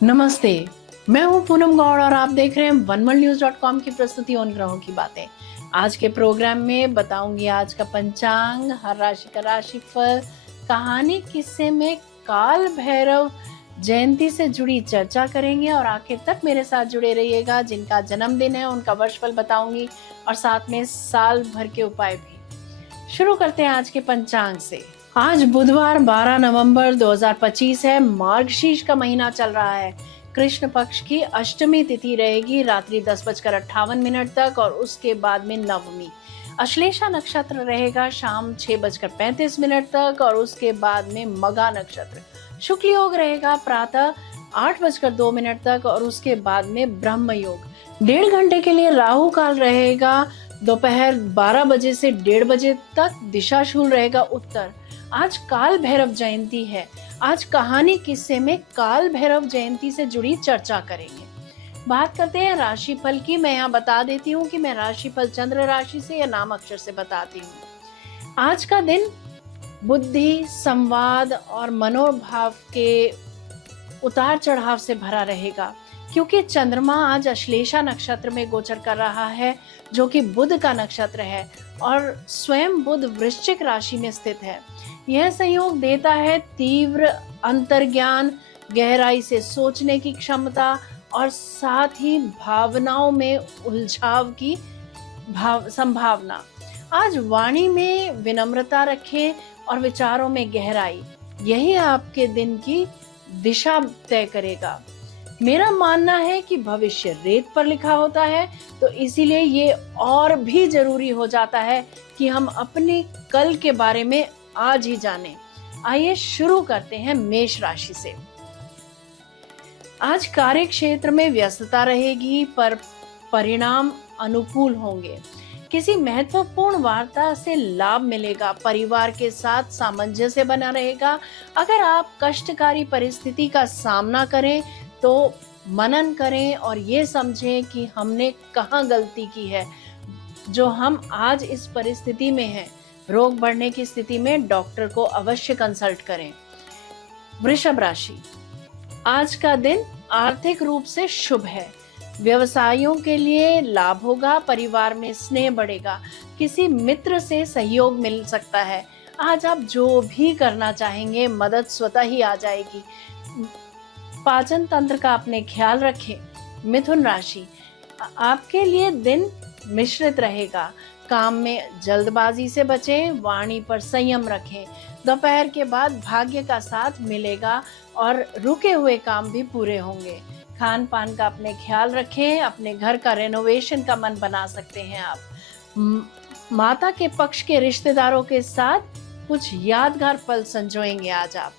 नमस्ते। मैं हूं पूनम गौड़ और आप देख रहे हैं वनवर्ल्ड की प्रस्तुति उन ग्रहों की बातें। आज के प्रोग्राम में बताऊंगी आज का पंचांग, हर राशि का राशिफल, कहानी, किस्से में काल भैरव जयंती से जुड़ी चर्चा करेंगे और आखिर तक मेरे साथ जुड़े रहिएगा। जिनका जन्मदिन है उनका वर्षफल बताऊंगी और साथ में साल भर के उपाय भी। शुरू करते हैं आज के पंचांग से। आज बुधवार 12 नवंबर 2025 है। मार्गशीर्ष का महीना चल रहा है। कृष्ण पक्ष की अष्टमी तिथि रहेगी रात्रि 10:58 तक और उसके बाद में नवमी। अश्लेषा नक्षत्र रहेगा शाम 6:35 तक और उसके बाद में मघा नक्षत्र। शुक्ल योग रहेगा प्रातः 8:02 तक और उसके बाद में ब्रह्म योग। 1.5 घंटे के लिए राहु काल रहेगा दोपहर 12 बजे से 1:30 बजे तक। दिशाशूल रहेगा उत्तर। आज काल भैरव जयंती है। आज कहानी किस्से में काल भैरव जयंती से जुड़ी चर्चा करेंगे। बात करते हैं राशिफल की। मैं यहाँ बता देती हूँ कि मैं राशिफल चंद्र राशि से या नाम अक्षर से बताती हूँ। आज का दिन बुद्धि, संवाद और मनोभाव के उतार चढ़ाव से भरा रहेगा क्योंकि चंद्रमा आज अश्लेषा नक्षत्र में गोचर कर रहा है जो कि बुध का नक्षत्र है और स्वयं बुध वृश्चिक राशि में स्थित है। यह संयोग देता है तीव्र अंतर्ज्ञान, गहराई से सोचने की क्षमता और साथ ही भावनाओं में उलझाव की संभावना। आज वाणी में विनम्रता रखें और विचारों में गहराई, यही आपके दिन की दिशा तय करेगा। मेरा मानना है कि भविष्य रेत पर लिखा होता है तो इसीलिए ये और भी जरूरी हो जाता है कि हम अपने कल के बारे में आज ही जानें। आइए शुरू करते हैं मेष राशि से। आज कार्य क्षेत्र में व्यस्तता रहेगी पर परिणाम अनुकूल होंगे। किसी महत्वपूर्ण वार्ता से लाभ मिलेगा। परिवार के साथ सामंजस्य बना रहेगा। अगर आप कष्टकारी परिस्थिति का सामना करें तो मनन करें और ये समझें कि हमने कहाँ गलती की है जो हम आज इस परिस्थिति में हैं। रोग बढ़ने की स्थिति में डॉक्टर को अवश्य कंसल्ट करें। वृषभ राशि, आज का दिन आर्थिक रूप से शुभ है। व्यवसायियों के लिए लाभ होगा। परिवार में स्नेह बढ़ेगा। किसी मित्र से सहयोग मिल सकता है। आज आप जो भी करना चाहेंगे मदद स्वतः ही आ जाएगी। पाचन तंत्र का अपने ख्याल रखें। मिथुन राशि, आपके लिए दिन मिश्रित रहेगा। काम में जल्दबाजी से बचें। वाणी पर संयम रखें। दोपहर के बाद भाग्य का साथ मिलेगा और रुके हुए काम भी पूरे होंगे। खान पान का अपने ख्याल रखें। अपने घर का रेनोवेशन का मन बना सकते हैं आप। माता के पक्ष के रिश्तेदारों के साथ कुछ यादगार पल संजोएंगे आज आप।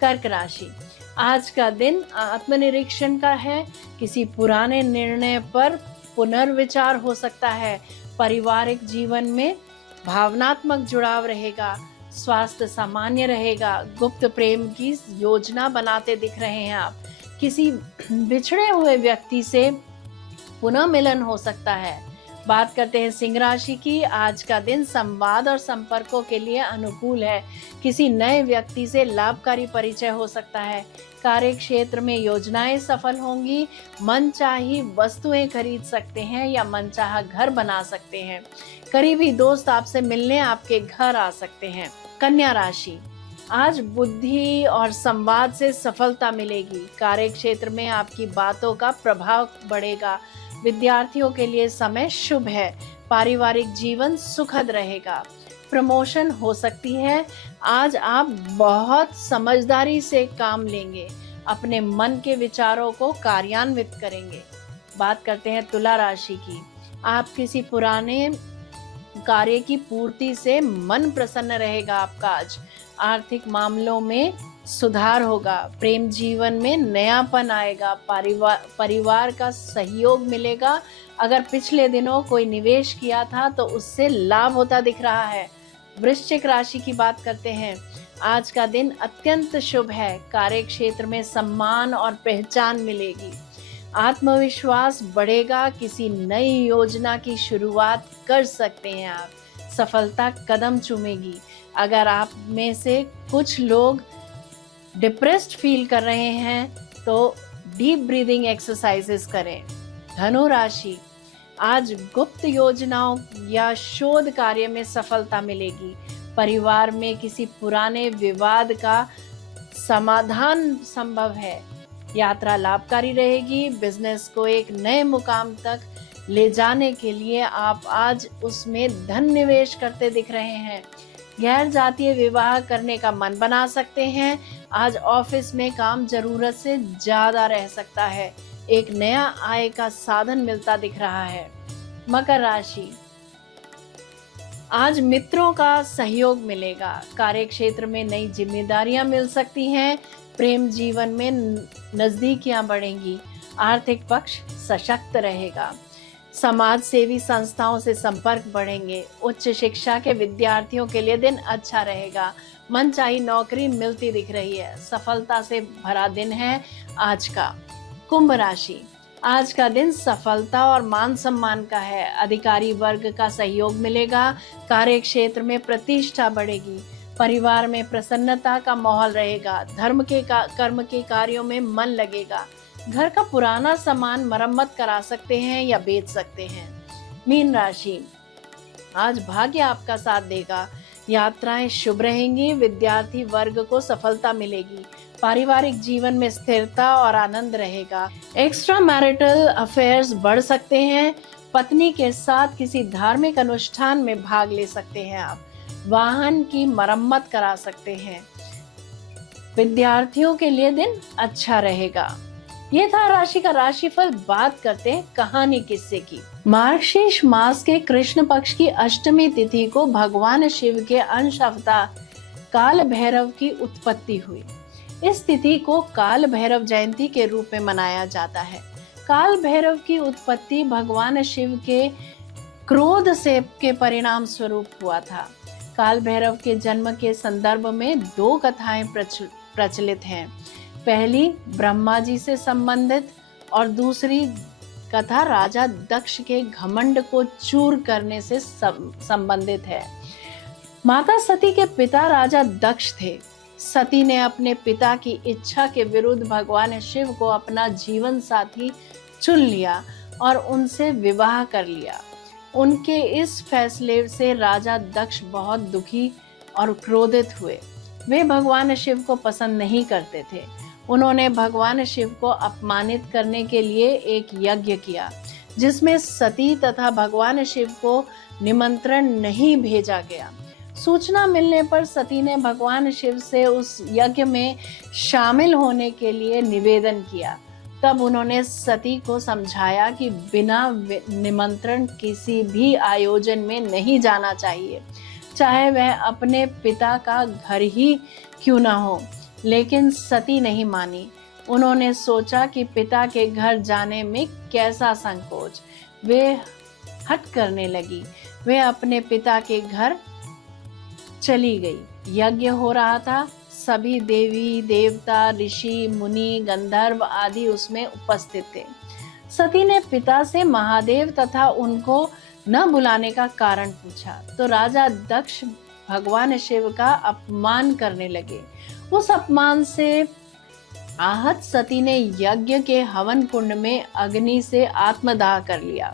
कर्क राशि, आज का दिन आत्मनिरीक्षण का है। किसी पुराने निर्णय पर पुनर्विचार हो सकता है। पारिवारिक जीवन में भावनात्मक जुड़ाव रहेगा। स्वास्थ्य सामान्य रहेगा। गुप्त प्रेम की योजना बनाते दिख रहे हैं आप। किसी बिछड़े हुए व्यक्ति से पुनः मिलन हो सकता है। बात करते हैं सिंह राशि की। आज का दिन संवाद और संपर्कों के लिए अनुकूल है। किसी नए व्यक्ति से लाभकारी परिचय हो सकता है। कार्य क्षेत्र में योजनाएं सफल होंगी। मनचाही वस्तुएं खरीद सकते हैं या मनचाहा घर बना सकते हैं। करीबी दोस्त आपसे मिलने आपके घर आ सकते हैं। कन्या राशि, आज बुद्धि और संवाद से सफलता मिलेगी। कार्य क्षेत्र में आपकी बातों का प्रभाव बढ़ेगा। विद्यार्थियों के लिए समय शुभ है। पारिवारिक जीवन सुखद रहेगा। प्रमोशन हो सकती है। आज आप बहुत समझदारी से काम लेंगे। अपने मन के विचारों को कार्यान्वित करेंगे। बात करते हैं तुला राशि की। आप किसी पुराने कार्य की पूर्ति से मन प्रसन्न रहेगा आपका आज। आर्थिक मामलों में सुधार होगा। प्रेम जीवन में नयापन आएगा। परिवार का सहयोग मिलेगा। अगर पिछले दिनों कोई निवेश किया था तो उससे लाभ होता दिख रहा है। वृश्चिक राशि की बात करते हैं। आज का दिन अत्यंत शुभ है। कार्य क्षेत्र में सम्मान और पहचान मिलेगी। आत्मविश्वास बढ़ेगा। किसी नई योजना की शुरुआत कर सकते हैं आप। सफलता कदम चूमेगी। अगर आप में से कुछ लोग डिप्रेस्ड फील कर रहे हैं तो डीप ब्रीदिंग एक्सरसाइजेस करें। धनु राशि, आज गुप्त योजनाओं या शोध कार्य में सफलता मिलेगी। परिवार में किसी पुराने विवाद का समाधान संभव है। यात्रा लाभकारी रहेगी। बिजनेस को एक नए मुकाम तक ले जाने के लिए आप आज उसमें धन निवेश करते दिख रहे हैं। गैर जातीय विवाह करने का मन बना सकते हैं। आज ऑफिस में काम जरूरत से ज्यादा रह सकता है। एक नया आय का साधन मिलता दिख रहा है। मकर राशि, आज मित्रों का सहयोग मिलेगा। कार्य क्षेत्र में नई जिम्मेदारियां मिल सकती हैं। प्रेम जीवन में नजदीकियां बढ़ेंगी। आर्थिक पक्ष सशक्त रहेगा। समाज सेवी संस्थाओं से संपर्क बढ़ेंगे। उच्च शिक्षा के विद्यार्थियों के लिए दिन अच्छा रहेगा। मनचाही नौकरी मिलती दिख रही है। सफलता से भरा दिन है आज का। कुंभ राशि, आज का दिन सफलता और मान सम्मान का है। अधिकारी वर्ग का सहयोग मिलेगा। कार्य क्षेत्र में प्रतिष्ठा बढ़ेगी। परिवार में प्रसन्नता का माहौल रहेगा। धर्म के कर्म के कार्यों में मन लगेगा। घर का पुराना सामान मरम्मत करा सकते हैं या बेच सकते हैं। मीन राशि, आज भाग्य आपका साथ देगा। यात्राएं शुभ रहेंगी। विद्यार्थी वर्ग को सफलता मिलेगी। पारिवारिक जीवन में स्थिरता और आनंद रहेगा। एक्स्ट्रा मैरिटल अफेयर्स बढ़ सकते हैं। पत्नी के साथ किसी धार्मिक अनुष्ठान में भाग ले सकते हैं। आप वाहन की मरम्मत करा सकते हैं। विद्यार्थियों के लिए दिन अच्छा रहेगा। ये था राशि का राशिफल। बात करते हैं कहानी किस्से की। मार्गशीर्ष मास के कृष्ण पक्ष की अष्टमी तिथि को भगवान शिव के अंश अवतार काल भैरव की उत्पत्ति हुई। इस तिथि को काल भैरव जयंती के रूप में मनाया जाता है। काल भैरव की उत्पत्ति भगवान शिव के क्रोध से के परिणाम स्वरूप हुआ था। काल भैरव के जन्म के संदर्भ में दो कथाएं प्रचलित हैं। पहली ब्रह्मा जी से संबंधित और दूसरी कथा राजा दक्ष के घमंड को चूर करने से संबंधित है। माता सती के पिता राजा दक्ष थे। सती ने अपने पिता की इच्छा के विरुद्ध भगवान शिव को अपना जीवन साथी चुन लिया और उनसे विवाह कर लिया। उनके इस फैसले से राजा दक्ष बहुत दुखी और क्रोधित हुए। वे भगवान शिव को पसंद नहीं करते थे। उन्होंने भगवान शिव को अपमानित करने के लिए एक यज्ञ किया, जिसमें सती तथा भगवान शिव को निमंत्रण नहीं भेजा गया। सूचना मिलने पर सती ने भगवान शिव से उस यज्ञ में शामिल होने के लिए निवेदन किया। तब उन्होंने सती को समझाया कि बिना निमंत्रण किसी भी आयोजन में नहीं जाना चाहिए, चाहे वह अपने पिता का घर ही क्यों ना हो। लेकिन सती नहीं मानी। उन्होंने सोचा कि पिता के घर जाने में कैसा संकोच। वे हट करने लगी। वे अपने पिता के घर चली गई। यज्ञ हो रहा था। सभी देवी देवता, ऋषि, मुनि, गंधर्व आदि उसमें उपस्थित थे। सती ने पिता से महादेव तथा उनको न बुलाने का कारण पूछा तो राजा दक्ष भगवान शिव का अपमान करने लगे। उस अपमान से आहत सती ने यज्ञ के हवन कुंड में अग्नि से आत्मदाह कर लिया।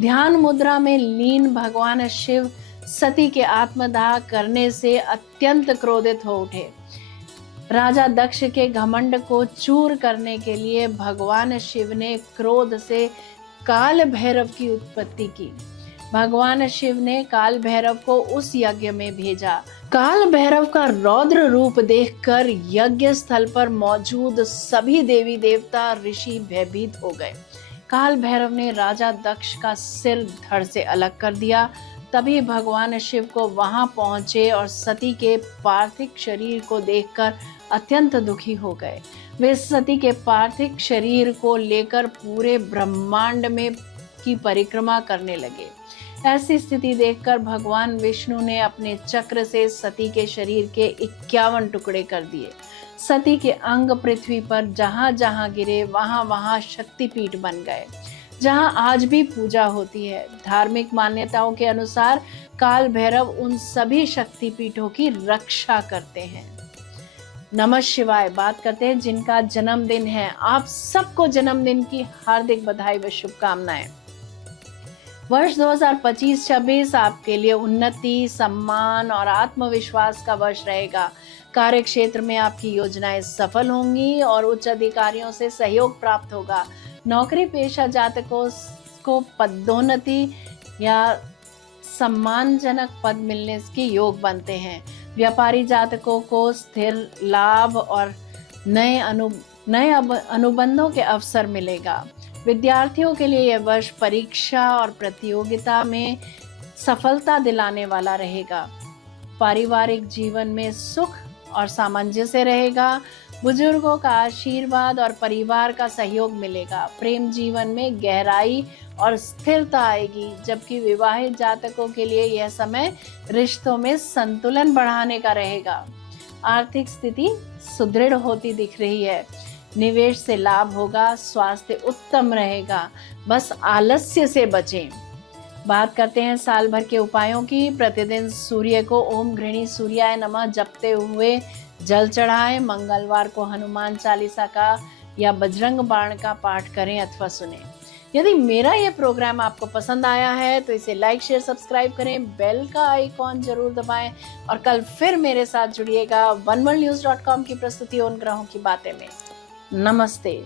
ध्यान मुद्रा में लीन भगवान शिव सती के आत्मदाह करने से अत्यंत क्रोधित हो उठे। राजा दक्ष के घमंड को चूर करने के लिए भगवान शिव ने क्रोध से काल भैरव की उत्पत्ति की। भगवान शिव ने काल भैरव को उस यज्ञ में भेजा। काल भैरव का रौद्र रूप देखकर यज्ञ स्थल पर मौजूद सभी देवी देवता, ऋषि भयभीत हो गए। काल भैरव ने राजा दक्ष का सिर धड़ से अलग कर दिया। तभी भगवान शिव को वहां पहुंचे और सती के पार्थिव शरीर को देखकर अत्यंत दुखी हो गए। वे सती के पार्थिव शरीर को लेकर पूरे ब्रह्मांड में की परिक्रमा करने लगे। ऐसी स्थिति देखकर भगवान विष्णु ने अपने चक्र से सती के शरीर के 51 टुकड़े कर दिए। सती के अंग पृथ्वी पर जहां जहां गिरे वहां वहां शक्तिपीठ बन गए, जहां आज भी पूजा होती है। धार्मिक मान्यताओं के अनुसार काल भैरव उन सभी शक्तिपीठों की रक्षा करते हैं। नमः शिवाय। बात करते हैं जिनका जन्मदिन है, आप सबको जन्मदिन की हार्दिक बधाई व शुभकामनाएं। वर्ष 2025-26 आपके लिए उन्नति, सम्मान और आत्मविश्वास का वर्ष रहेगा। कार्य क्षेत्र में आपकी योजनाएं सफल होंगी और उच्च अधिकारियों से सहयोग प्राप्त होगा। नौकरी पेशा जातकों को पदोन्नति या सम्मानजनक पद मिलने के योग बनते हैं। व्यापारी जातकों को स्थिर लाभ और नए अनुबंधों के अवसर मिलेगा। विद्यार्थियों के लिए यह वर्ष परीक्षा और प्रतियोगिता में सफलता दिलाने वाला रहेगा। पारिवारिक जीवन में सुख और सामंजस्य रहेगा। बुजुर्गों का आशीर्वाद और परिवार का सहयोग मिलेगा। प्रेम जीवन में गहराई और स्थिरता आएगी, जबकि विवाहित जातकों के लिए यह समय रिश्तों में संतुलन बढ़ाने का रहेगा। आर्थिक स्थिति सुदृढ़ होती दिख रही है। निवेश से लाभ होगा। स्वास्थ्य उत्तम रहेगा, बस आलस्य से बचें। बात करते हैं साल भर के उपायों की। प्रतिदिन सूर्य को ओम गृहिणी सूर्याय नमः जपते हुए जल चढ़ाएं। मंगलवार को हनुमान चालीसा का या बजरंग बाण का पाठ करें अथवा सुने। यदि मेरा यह प्रोग्राम आपको पसंद आया है तो इसे लाइक शेयर सब्सक्राइब करें, बेल का आइकॉन जरूर दबाएं और कल फिर मेरे साथ जुड़िएगा। oneworldnews.com की प्रस्तुति उन ग्रहों की बातें में। नमस्ते।